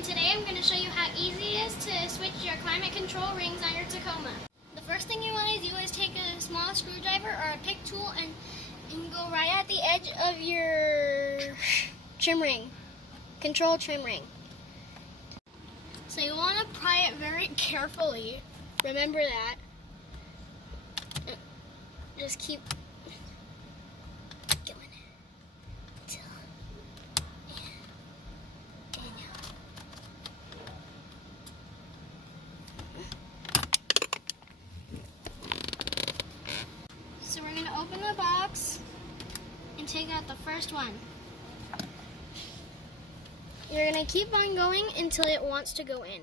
and today I'm going to show you how easy it is to switch your climate control rings on your Tacoma. The first thing you want to do is take a small screwdriver or a pick tool and go right at the edge of your trim ring, control trim ring. So you want to pry it very carefully, remember that. Just keep going until So we're going to open the box and take out the first one. You're going to keep on going until it wants to go in.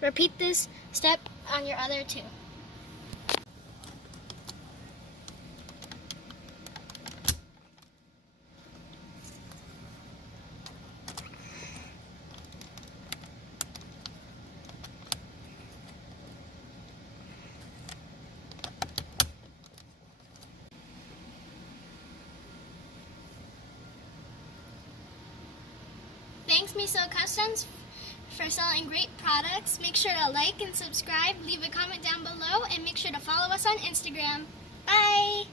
Repeat this step on your other two. Thanks Meso Customs for selling great products. Make sure to like and subscribe, leave a comment down below, and make sure to follow us on Instagram. Bye!